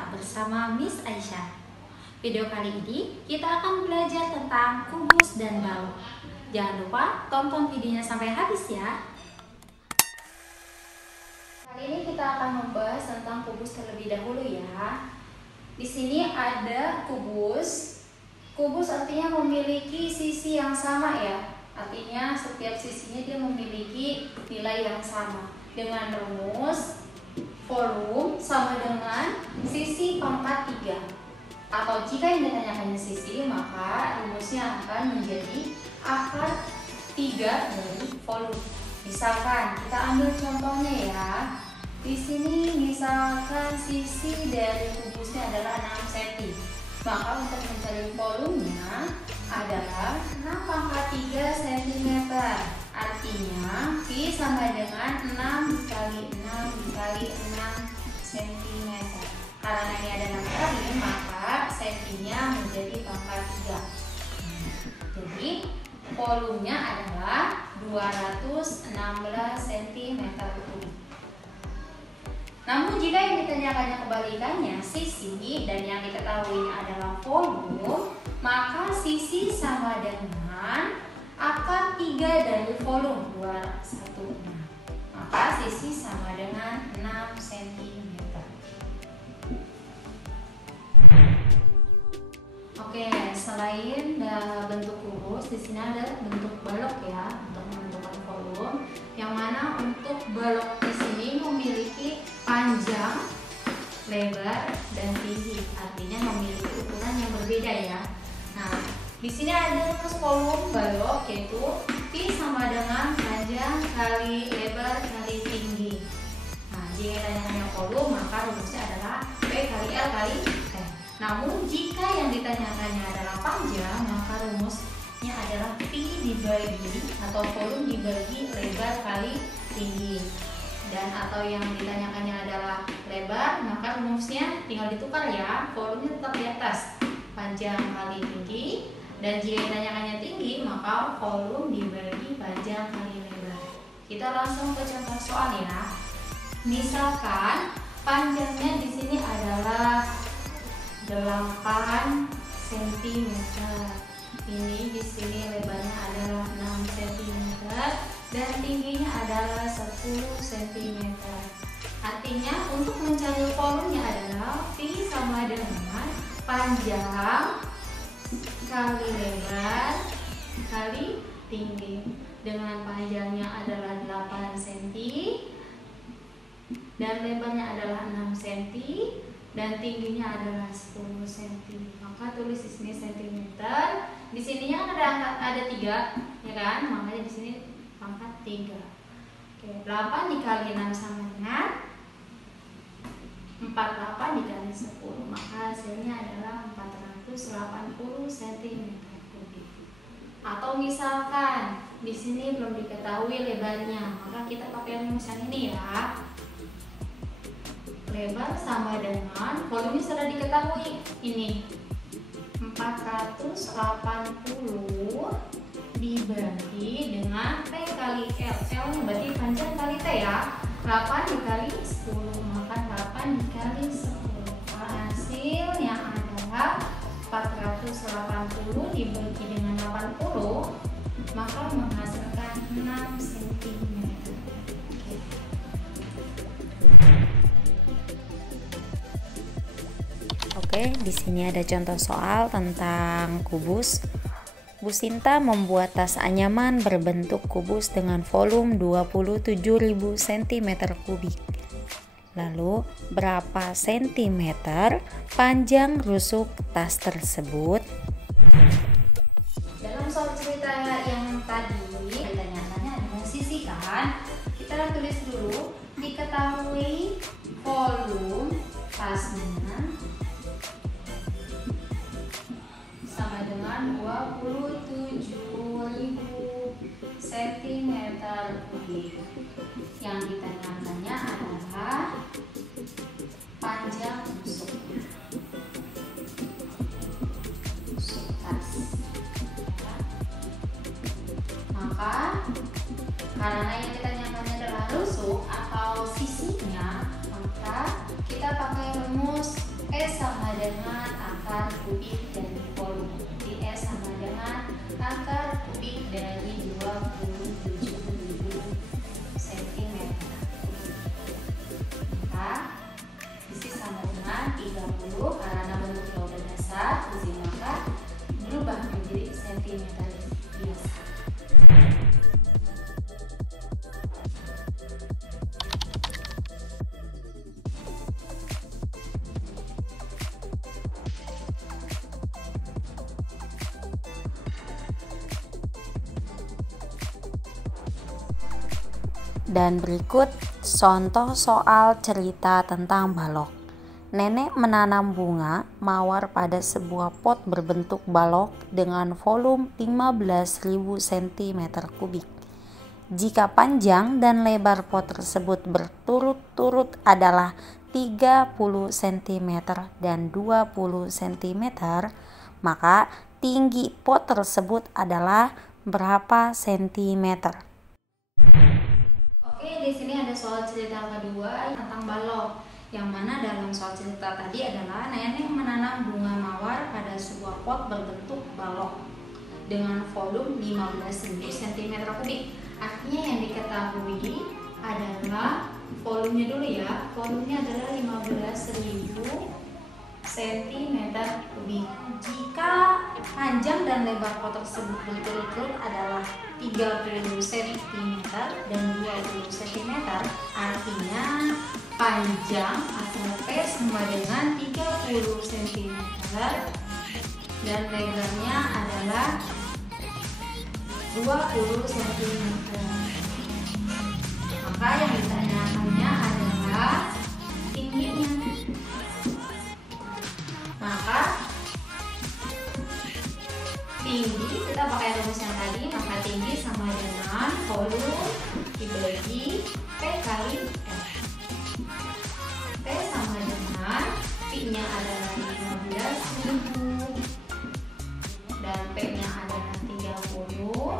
Fisika bersama Miss Aisyah. Video kali ini kita akan belajar tentang kubus dan balok. Jangan lupa tonton videonya sampai habis ya. Kali ini kita akan membahas tentang kubus terlebih dahulu ya. Di sini ada kubus. Kubus artinya memiliki sisi yang sama ya. Artinya setiap sisinya dia memiliki nilai yang sama. Dengan rumus volume sama dengan sisi pangkat 3. Atau jika yang ditanyakannya sisi, maka rumusnya akan menjadi akar 3 dari volume. Misalkan kita ambil contohnya ya. Di sini misalkan sisi dari kubusnya adalah 6 cm. Maka untuk mencari volumenya adalah 6 pangkat 3 cm. Artinya V sama dengan 6 dikali 6 dikali 6 cm. Karena ini ada 6 kali, maka cm-nya menjadi pangkat 3. Jadi volumenya adalah 216 cm kubik. Namun jika yang ditanyakannya kebalikannya sisi dan yang diketahui adalah volume, maka sisi sama dengan akar 3 dari volume 216. Maka sisi sama dengan 6 cm. Oke, selain bentuk kubus, di sini ada bentuk balok ya untuk menentukan volume. Yang mana untuk balok di sini memiliki panjang, lebar, dan tinggi. Artinya memiliki ukuran yang berbeda ya. Nah, di sini ada rumus volume balok yaitu V sama dengan panjang kali lebar kali tinggi. Nah, jika ditanyakannya volume maka rumusnya adalah P kali L kali T. Namun jika yang ditanyakannya adalah panjang maka rumusnya adalah V dibagi atau volume dibagi lebar kali tinggi. Dan atau yang ditanyakannya adalah lebar maka rumusnya tinggal ditukar ya, volumenya tetap di atas, panjang kali tinggi. Dan jika ditanyakannya tinggi, maka volume dibagi panjang kali lebar. Kita langsung ke contoh soal ya. Misalkan panjangnya di sini adalah 8 cm. Ini di sini lebarnya adalah 6 cm dan tingginya adalah 10 cm. Artinya untuk mencari volumenya adalah V sama dengan panjang kali lebar kali tinggi. Dengan panjangnya adalah 8 cm dan lebarnya adalah 6 cm dan tingginya adalah 10 cm. Maka tulis di sini cm. Di sininya kan ada 3 ya kan? Makanya di sini pangkat 3. Oke, 8 dikali 6 sama dengan 48 dikali 10. Maka hasilnya adalah 480 cm kubik. Atau misalkan di sini belum diketahui lebarnya, maka kita pakai rumus yang ini ya. Lebar sama dengan volume sudah diketahui. Ini 480 dibagi dengan T kali L. L-nya berarti panjang kali T ya. 8 dikali 10, maka 8 dikali 10. Hasilnya adalah 480 dibagi dengan 80, maka menghasilkan 6 cm. Oke, di sini ada contoh soal tentang kubus. Bu Sinta membuat tas anyaman berbentuk kubus dengan volume 27.000 cm3. Lalu, berapa sentimeter panjang rusuk tas tersebut? Dalam soal cerita yang tadi ditanyakannya adalah sisi kan. Kita tulis dulu, diketahui volume tasnya sama dengan 27.000 cm3. Yang ditanyakannya adalah panjang rusuk tas. Maka karena yang ditanyakannya adalah rusuk atau sisinya, maka kita pakai rumus E sama dengan akar kubik dari volume. DS sama dengan akar kubik dari 27.000 cm. Maka isi sama dengan 30 karena bentuk lautan dasar, isi maka berubah menjadi cm biasa. Dan berikut contoh soal cerita tentang balok. Nenek menanam bunga mawar pada sebuah pot berbentuk balok dengan volume 15.000 cm3. Jika panjang dan lebar pot tersebut berturut-turut adalah 30 cm dan 20 cm, maka tinggi pot tersebut adalah berapa cm? Oke, di sini ada soal cerita kedua tentang balok, yang mana dalam soal cerita tadi adalah nenek menanam bunga mawar pada sebuah pot berbentuk balok dengan volume 15.000 cm3. Artinya yang diketahui adalah volumenya dulu ya. Volumenya adalah 15.000 cm3. Jika panjang dan lebar pot tersebut berturut-turut adalah 30 cm dan 20 cm, artinya panjang atau P sama dengan 30 cm dan lebarnya adalah 20 cm. Maka yang ditanyakannya adalah tingginya. Maka tinggi kita pakai rumus yang tadi, maka tinggi sama dengan volume dibagi P kali F. P sama dengan P-nya adalah 15.000 dan P-nya adalah 30,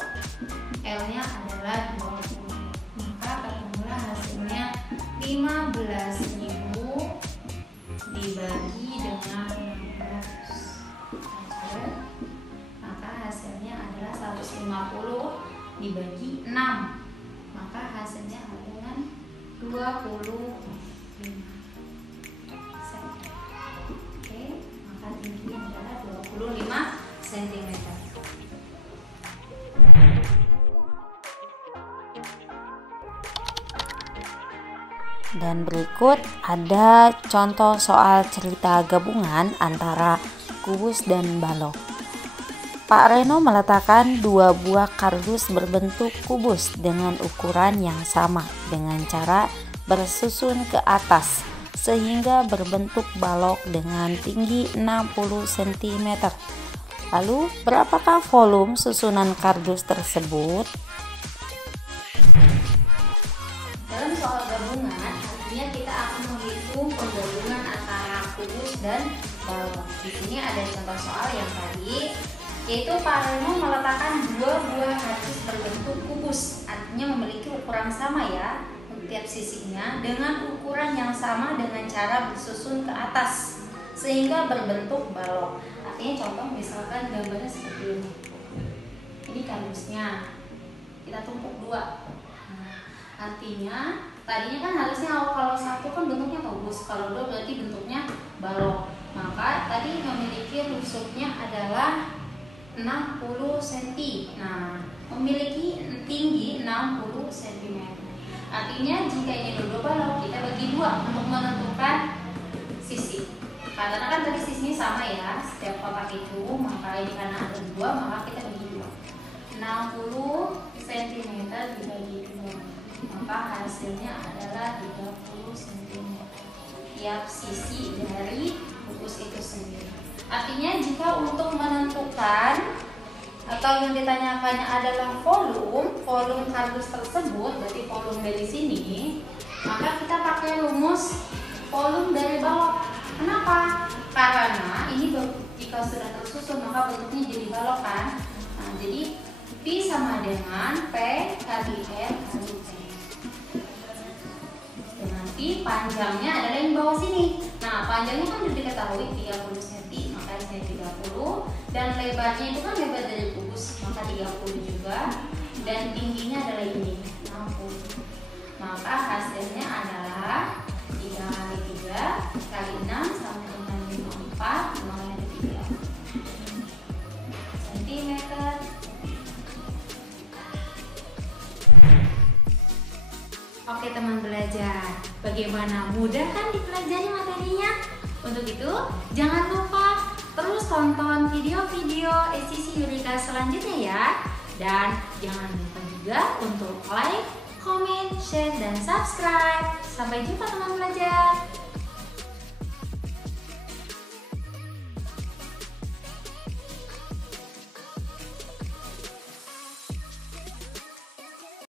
L-nya adalah 20. Maka ketemulah hasilnya 15.000 dibagi dengan 16. Maka hasilnya adalah 150 dibagi 6. Maka hasilnya adalah 25 cm. Oke, maka tingginya adalah 25 cm. Dan berikut ada contoh soal cerita gabungan antara kubus dan balok. Pak Reno meletakkan 2 buah kardus berbentuk kubus dengan ukuran yang sama dengan cara bersusun ke atas sehingga berbentuk balok dengan tinggi 60 cm. Lalu, berapakah volume susunan kardus tersebut? Dalam soal gabungan, artinya kita akan menghitung penggabungan antara kubus dan balok. Di sini ada contoh soal yang tadi, yaitu Pak Reno meletakkan 2 buah kardus berbentuk kubus, artinya memiliki ukuran sama ya, tiap sisinya dengan ukuran yang sama dengan cara bersusun ke atas sehingga berbentuk balok. Artinya contoh misalkan gambarnya seperti ini. Ini kardusnya, kita tumpuk 2. Artinya tadinya kan harusnya kalau 1 kan bentuknya kubus, kalau 2 berarti bentuknya balok. Maka tadi memiliki rusuknya adalah 60 cm. Nah, memiliki tinggi 60 cm. Artinya jika ini dua balok, kita bagi 2 untuk menentukan sisi. Karena kan tadi sisinya sama ya, setiap kotak itu, maka ini karena ada 2, maka kita bagi 2. 60 cm dibagi 2, maka hasilnya adalah 30 cm tiap sisi dari kubus itu sendiri. Artinya jika untuk menentukan atau yang ditanyakannya adalah volume kardus tersebut, berarti volume dari sini, maka kita pakai rumus volume dari balok. Kenapa? Karena ini jika sudah tersusun maka bentuknya jadi balok kan. Nah, jadi P sama dengan P kali R kali T. Dengan P panjangnya adalah yang bawah sini. Nah, panjangnya kan sudah diketahui 30 cm, maka sini 30, dan lebarnya itu kan lebar dari kubus, maka 30 juga, dan tingginya adalah ini 60. Maka hasilnya adalah 3 kali 3 kali 6 sama dengan 54, nolnya ada 3 cm. Oke teman belajar, bagaimana mudah kan dipelajari materinya? Untuk itu, jangan lupa terus tonton video-video SCC Eureka selanjutnya ya. Dan jangan lupa juga untuk like, comment, share, dan subscribe. Sampai jumpa teman belajar.